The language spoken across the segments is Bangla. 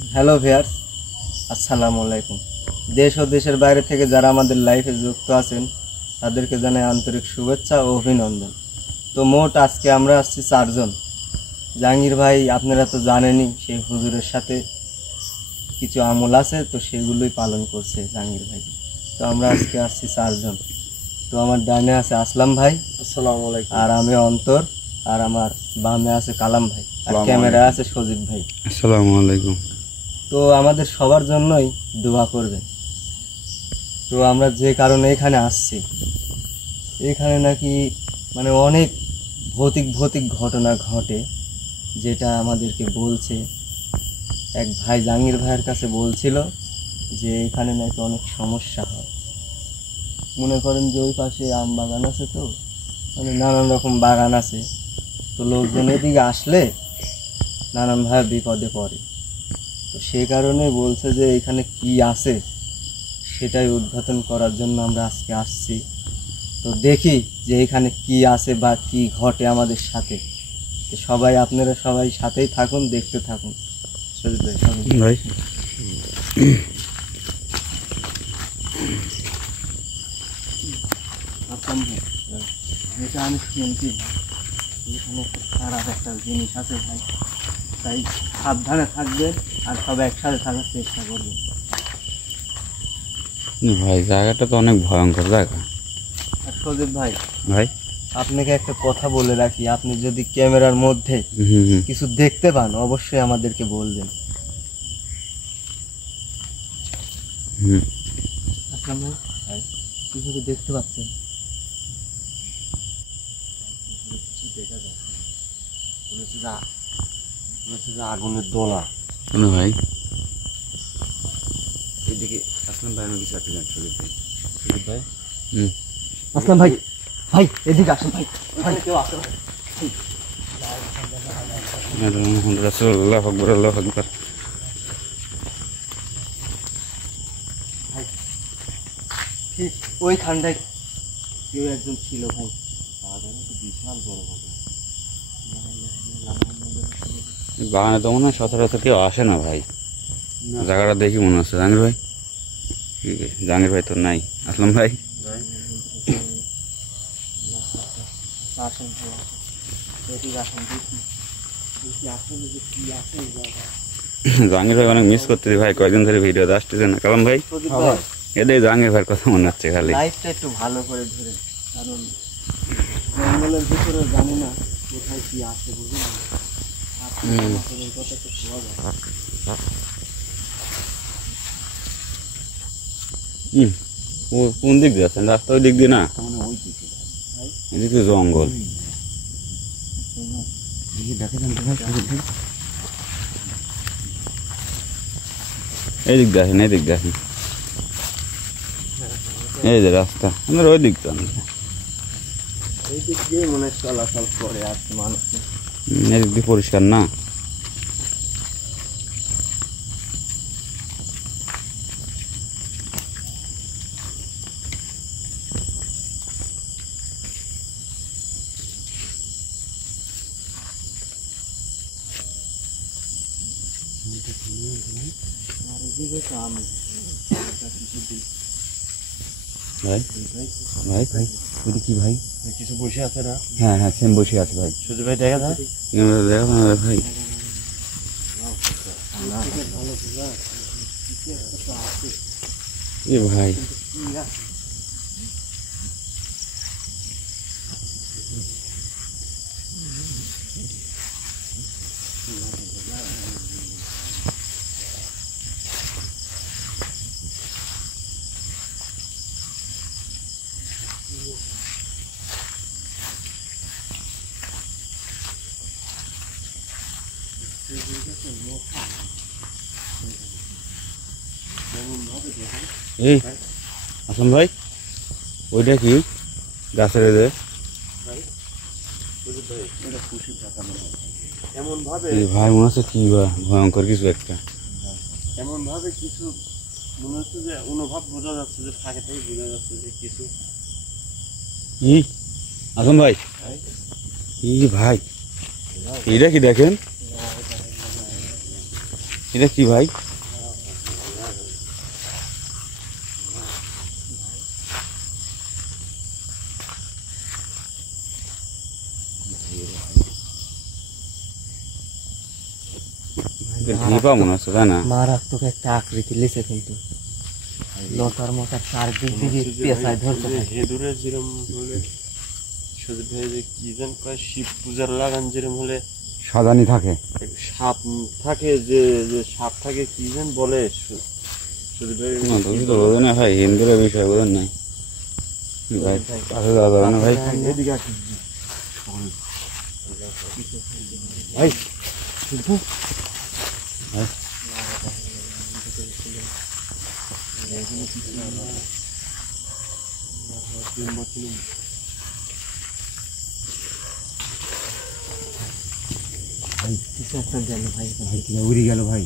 হ্যালো ভিউয়ার্স, আসসালামু আলাইকুম। দেশ ও দেশের বাইরে থেকে যারা আমাদের লাইফে যুক্ত আছেন তাদেরকে জানাই আন্তরিক শুভেচ্ছা ও অভিনন্দন। তো মোট আজকে আমরা আসছি 4 জন। জাহাঙ্গীর ভাই আপনারা তো জানেনই, সেই হুজুরের সাথে কিছু আমল আছে, তো সেগুলোই পালন করছে জাহাঙ্গীর ভাই। তো আমরা আজকে আসছি 4 জন। তো আমার ডানে আছে আসলাম ভাই, আসসালামু আলাইকুম। আর আমি অন্তর, আর আমার বামে আছে কালাম ভাই, আর ক্যামেরায় আছে সজীব ভাই। আসসালামু আলাইকুম। তো আমাদের সবার জন্যই দোয়া করবেন। তো আমরা যে কারণে এখানে আসছি, এখানে নাকি মানে অনেক ভৌতিক ঘটনা ঘটে, যেটা আমাদেরকে বলছে এক ভাই, জাহাঙ্গীর ভাইয়ের কাছে বলছিল যে এখানে নাকি অনেক সমস্যা হয়। মনে করেন যে ওই পাশে আম বাগান আছে, তো মানে নানান রকম বাগান আছে, তো লোকজন এদিকে আসলে নানানভাবে বিপদে পড়ে। তো সেই কারণে বলছে যে এখানে কি আছে সেটাই উদ্ঘাটন করার জন্য আমরা আজকে আসছি। তো দেখি যে এখানে কি আছে বা কি ঘটে আমাদের সাথে। তো সবাই, আপনারা সবাই সাথেই থাকুন, দেখতে থাকুন। সজিব ভাই, ভাই যেটা আমি শুনছি এখানে খারাপ একটা জিনিস আছে ভাই, তাই সাবধানে থাকবেন আর সবাই একসাথে থাকার চেষ্টা করবেন। ভাই জায়গাটা তো অনেক ভয়ঙ্কর জায়গা। আর সজিব ভাই, ভাই আপনাকে একটা কথা বলে রাখি, আপনি যদি ক্যামেরার মধ্যে কিছু দেখতে পান অবশ্যই আমাদেরকে বলবেন। আসলাম ভাই, ভাই কিছু কি দেখতে পাচ্ছেন? দেখা যাচ্ছে আগুনের দোলা। কেন ভাই? এদিকে আসলাম ভাই, আমি কিছু একটা জানি। সজিব ভাই, আসলাম ভাই, ভাই এদিকে আসুন ভাই, ভাই কেউ আসে ভাই। রাসূলুল্লাহ আকবার, আল্লাহু আকবার। ঠিক ওইখানটায় কেউ একজন ছিল ভাই, বিশাল বড় হবে। বাগানে তো মনে হয় সচরাচর কেউ আসে না ভাই। জায়গাটা দেখি মনে হচ্ছে। জাহাঙ্গীর ভাই, ঠিক আছে। জাহাঙ্গীর ভাই তো নাই। আসলাম ভাই, আসেন ভাই, এদিকে আসেন, দেখি দেখি আসলে যে কি আছে এই জায়গায়। জাহাঙ্গীর ভাই অনেক মিস করতেছি ভাই, কয়েকদিন ধরে ভিডিওতে আসতেছে না। কালাম ভাই, সজিব ভাই, এটাই জাহাঙ্গীর ভাইয়ের কথা মনে হচ্ছে খালি। লাইটটা একটু ভালো করে ধরে, কারণ জঙ্গলের ভিতরে জানি না কোথায় কি আছে, বুঝলেন? আপনার কথা তো শোয়া যায়। ও কোন দিক দিয়ে আছেন? রাস্তা ওই দিক দিয়ে না, মানে ওই দিকে এদিকে জঙ্গল। দেখে যান তো ভাই। এই দিক দিয়ে আসেন, এই দিক দিয়ে আসেন। এই যে রাস্তা, আমাদের ওই দিক তো। এই দিক দিয়ে মনে হয় চলাচল করে আসছে মানুষ। এই দিক দিয়ে পরিষ্কার না। আর এদিকে তো আমি ভাই ভাই ভাই, ওইদিকে কি ভাই? কিছু বসে আছে না? হ্যাঁ হ্যাঁ, সেম বসে আছে ভাই। সজিব ভাই দেখা যায়? দেখো না ভাই, এ ভাই এই আসলাম ভাই, ওইটা কি গাছের এ এমন ভাবে ভাই মনে হচ্ছে কি ভয়ঙ্কর কিছু একটা। এমন ভাবে কিছু মনে হচ্ছে যে অনুভব বোঝা যাচ্ছে, যে ফাঁকে থেকে বোঝা যাচ্ছে যে কিছু। ই আসলাম ভাই, ই ভাই, এইটা কি দেখেন? এটা কি ভাই? ঢিপা মনে হচ্ছে তাই না? মারাত্মক একটা আকৃতি লিছে কিন্তু লতার মতার চারদিক দিকে পেঁচায় ধরতে থাকে। হেদুরে যেরম হলে সুজিত ভাই যে কি যেন কয় শিব পূজার লাগান যেরম হলে সাজানি থাকে। সাপ থাকে যে যে সাপ থাকে কি যেন বলে সুজিত ভাই না তুমি তো বোঝো না ভাই, হিন্দুর বিষয় বোঝেন নাই ভাই। কাছে যাওয়া যাবে না ভাই। এদিকে আসুন ভাই কিছু একটা গেল ভাই, উড়ি গেল ভাই।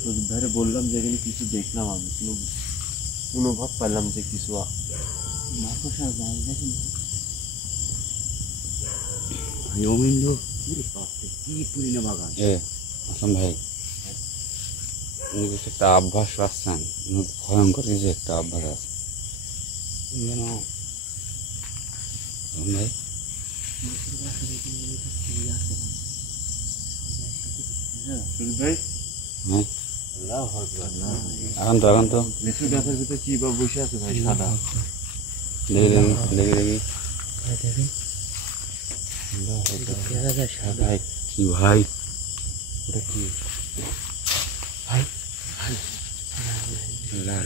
সুজিত ভাইরে বললাম যে এখানে কিছু দেখলাম, আমি কোনো অনুভব পেলাম যে কিছু মাকড়সা যায় দেখেন ভাই অমিন্দ কি পুরিনা বাগান। আসলাম ভাই, কিছু একটা অভ্যাস পাচ্ছেন, ভয়ঙ্কর কিছু একটা অভ্যাস আছে যেন ভাই। সুজিত ভাই হ্যাঁ আল্লাহু আকবার। এখন তো লিচু গাছের ভিতরে কি বা বসে আছে ভাই সাদা? দেখি দেখি দেখি দেখেন দেখা যায় সাদা। ভাই কি ভাই? ওটা কি ভাই আল্লাহর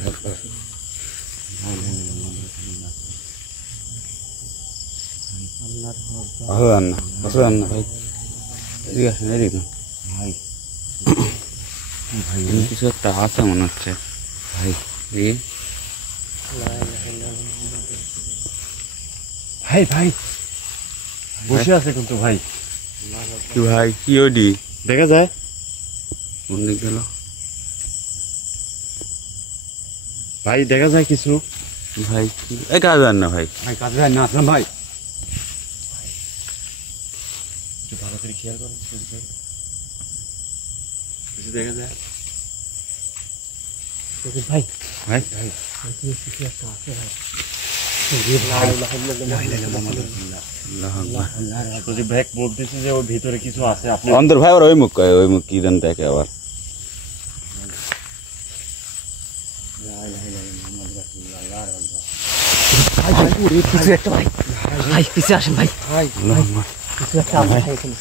আসেন না ভাই, এদিকে আসেন এদিকে ভাই? ভাই কিছু একটা আছে মনে হচ্ছে ভাই। ভাই ভাই বসে আছে কিন্তু ভাই। কি ভাই কি ওডি দেখা যায় কোন দিক গেল ভাই, দেখা যায় কিছু ভাই? কি এই কাজ না ভাই, ভাই, কাজে যায় না আসলাম ভাই। একটু ভালো করে খেয়াল করুন সুজিত ভাই, কিছু দেখা যায় ভাই ভাই কিছু একটা আছে ভাই। সুজিত ভাই বলতেছি যে ওর ভিতরে কিছু আছে। আপনি অন্তর ভাই আবার ওই মুখ কয়, ওই মুখ কি জান দেখে আবার। কিছু একটা ভাই, ভাই পিছিয়ে আসেন ভাই, কিছু একটা আছে ভাই এখানে।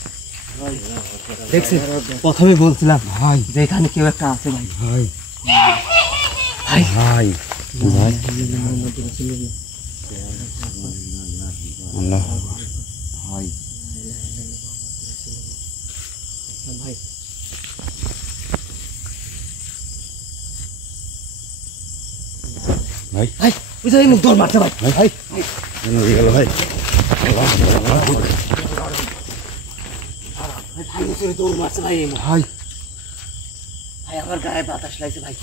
দেখছেন প্রথমে বলছিলাম ভাই যে এখানে কেউ একটা আছে ভাই। ভাই ভাই ভাই ভাই আল্লাহ ভাই ভাই ভাই ভাই ওই যে মুখ দৌড় মারছে ভাই। ভাই ভাই গেল ভাই। ভাই মুখে দৌড় মারছে ভাই। ভাই ভাই আমার গায়ে বাতাস লাগছে ভাই।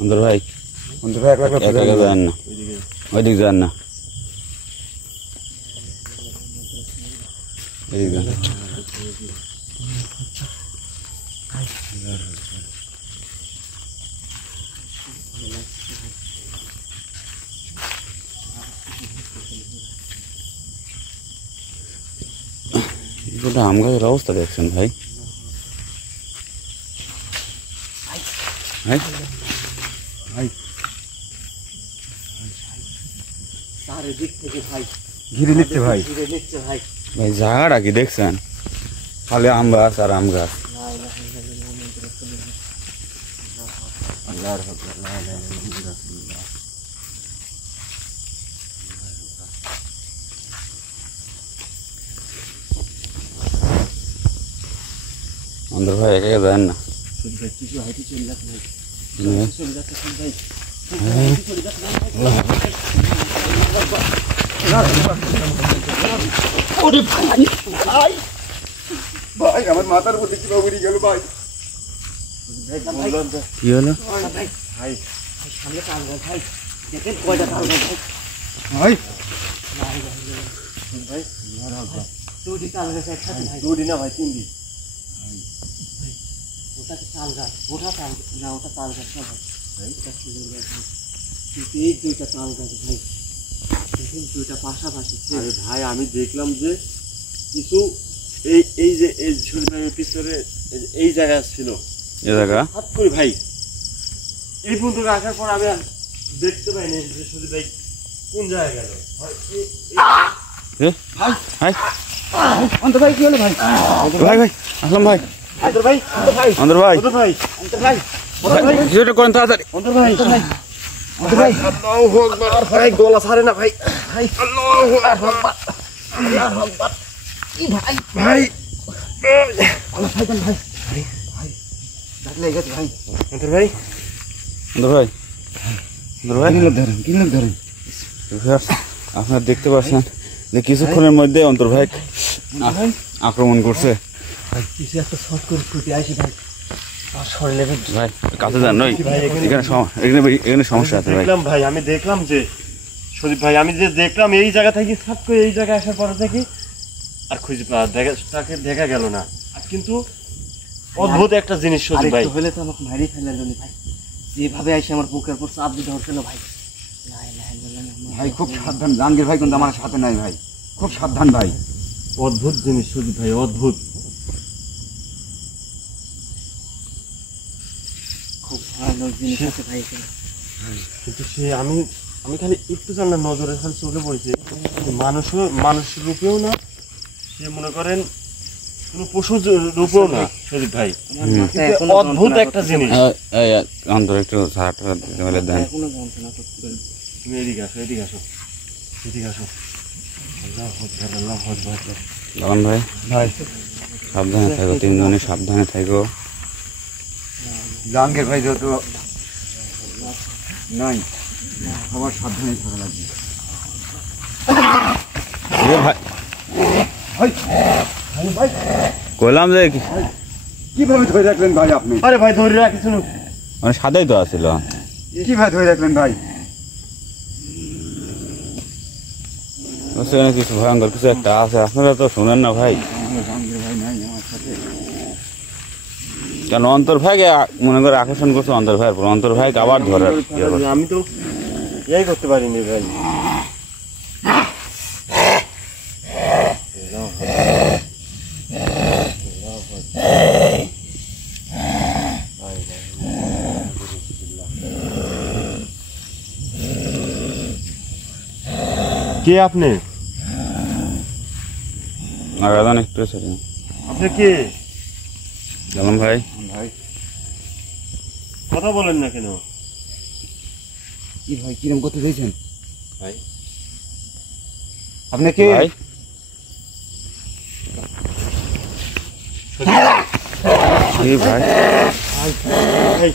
অন্তর ভাই একা একা যান না, ওইদিক যান না, এদিক যান। গোটা আম গাছের অবস্থা দেখছেন ভাই? ভাই ভাই চারিদিক থেকে ভাই ঘিরে নিচ্ছে ভাই। ঘিরে নিচ্ছে ভাই। ভাই জায়গাটা কি দেখছেন? খালি আম গাছ আর আম গাছ। আল্লাহর আকবার, লা ইলাহা ইল্লাল্লাহ। অন্তর ভাই একা একা যান না। সুজিত ভাই কিছু হাইটে চলে যাচ্ছে ভাই, হুম। চলে যাচ্ছে সুজিত ভাই। ওরে ভাই ভাই ভাই আমার মাথার মধ্যে কি বাবুরি গেল ভাই। কি হলো? ভাই ভাই সামনে কাজ ভাই। দেখেন কয়টা তাল গাছ ভাই ভাই দুটি তাল গাছ একসাথে ভাই। দুটি না ভাই, তিনটি। ওটা কি তাল গাছ? ওটা তাল না, ওটা তাল গাছ না ভাই। এটা খেজুর গাছ ভাই। কিন্তু এই দুইটা তাল গাছ ভাই, দেখেন দুইটা পাশাপাশি। আরে ভাই আমি দেখলাম যে কিছু এই এই যে এই শরীরের পিছনে এই জায়গা ছিল, এ জায়গা হাত করে ভাই এই পর্যন্ত আসার পর আমি আর দেখতে পাইনি যে শরীর ভাই কোন জায়গায় গেল। এ, ভাই অন্তর ভাই কি হলো ভাই? ভাই ভাই আসলাম ভাই, অন্তর ভাই, অন্তর ভাই, অন্তর ভাই অন্তর ভাই, অন্তর ভাই, কিছুটা করেন তাড়াতাড়ি। অন্তর ভাই, অন্তর ভাই, অন্তর ভাই, আল্লাহু আকবার। ভাই গলা ছাড়ে না ভাই, ভাই আল্লাহু আকবার, আল্লাহু আকবার। কি ভাই? ভাই আল্লাহ ভাইজান ভাই, ভাই দাঁত লেগে গেছে ভাই। অন্তর ভাই, অন্তর ভাই, অন্তর ভাই কি লোক ধরেন? আপনারা দেখতে পাচ্ছেন যে কিছুক্ষণের মধ্যে অন্তর ভাই আক্রমণ করছে। ভাই কিছু একটা শর্ট করে ফুটে আসি ভাই, আর শরীরে ভাই কাছে যান নয়, এখানে সমস্যা আছে ভাই। দেখলাম ভাই, আমি দেখলাম যে সদীপ ভাই, আমি যে দেখলাম এই জায়গা থেকে সাত করে এই জায়গায় আসার পর থেকে আর খুঁজে পাওয়া তাকে দেখা গেল না। আর কিন্তু অদ্ভুত একটা জিনিস সদীপ ভাই, আরেকটু হলে তো আমাকে মারি ফেলালো ভাই, যেভাবে আসে আমার বুকের উপর চাপ দিয়ে ধরছিল ভাই। ভাই খুব সাবধান, জাহাঙ্গীর ভাই কিন্তু আমার সাথে নাই ভাই, খুব সাবধান ভাই। অদ্ভুত জিনিস সদীপ ভাই, অদ্ভুত। খুব ভয়ানক জিনিস আছে ভাই এখানে। কিন্তু সে আমি খালি একটু জানলাম, নজরে খালি চলে পড়েছে, মানুষ রূপেও না, সে মনে করেন কোনো পশু রূপেও না সদীপ ভাই, আমার মাথায় কিন্তু এখনো অদ্ভুত যন্ত্রণা একটা করছে জিনিস। ভাই। এই অন্তর একটু সাহায্য দেন। এখনো যন্ত্রণা করছে। তুমি এদিকে আসো, এদিকে আসো, এদিকে আসো। আল্লাহু আকবার, আল্লাহু আকবার। লালন ভাই ভাই সাবধানে থাকো, তিনজনই সাবধানে থাকো। জাহাঙ্গীর ভাই যত নাই আমার সাবধানে থাকা লাগবে। ভাই কইলাম যে কিভাবে ধরে রাখলেন ভাই আপনি? আরে ভাই ধরে রাখিস না। মানে সাদাই তো আছিল, কিভাবে ধরে রাখলেন ভাই? সেখানে কিছু ভয়ঙ্কর কিছু একটা আছে, আপনারা তো শুনেন না ভাই। জাহাঙ্গীর ভাই নাই আমার সাথে। কেন অন্তর ভাইকে মনে করে আকর্ষণ করছে অন্তর ভাইয়ের পর, অন্তর ভাইকে আবার ধরে আমি তো এই করতে পারিনি ভাই। কে আপনি? আর রাধান একটু ছেড়ে আপনি কে? জালাম ভাই। ভাই কথা বলেন না কেন কি ভাই কিরম করতে চাইছেন ভাই? আপনি কে? ভাই কি ভাই? ভাই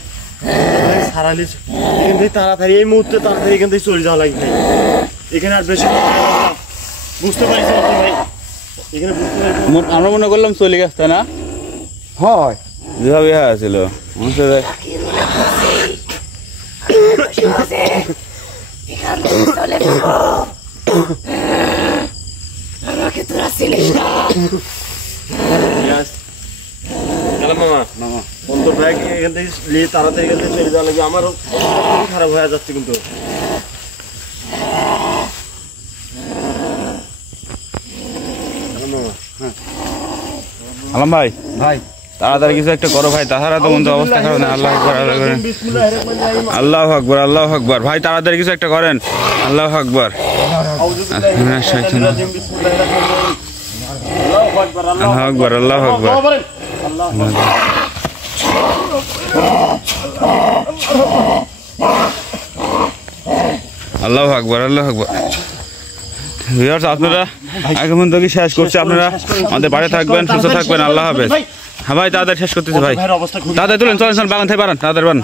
সারালি এখান থেকে তাড়াতাড়ি, এই মুহূর্তে তাড়াতাড়ি এখান থেকে চলে যাওয়া লাগবে। এখানে আর বেশি বুঝতে পারছি না ভাই, এখানে বুঝতে পারছি। আমরা মনে করলাম চলে গেছে না, হয় যেভাবে ছিল মনে হচ্ছে যে মামা অন্তর ভাই এখান থেকে নিয়ে তাড়াতাড়ি এখান থেকে চলে যাওয়া লাগবে, আমারও খুবই খারাপ হয়ে যাচ্ছে কিন্তু। আলম ভাই ভাই তাড়াতাড়ি কিছু একটা করো ভাই, তাছাড়া তো বন্ধু অবস্থা খারাপ না। আল্লাহ আকবার, আল্লাহ আকবার, আল্লাহ আকবার, আল্লাহ আকবার। ভাই তাড়াতাড়ি কিছু একটা করেন। আল্লাহ আকবার, আল্লাহ আকবার, আল্লাহ আকবার। আল্লাহ আকবার, আল্লাহ আকবার। ভিউয়ার্স আপনারা আগে পর্যন্ত কি শেষ করছে, আপনারা আমাদের বাড়ি থাকবেন, সুস্থ থাকবেন, আল্লাহ হাফেজ। হ্যাঁ ভাই তাড়াতাড়ি শেষ করতেছি ভাই, অবস্থা খুব তাড়াতাড়ি তুলেন, চলেন চলেন, বাগান থেকে বাড়ান, তাড়াতাড়ি বাড়ান।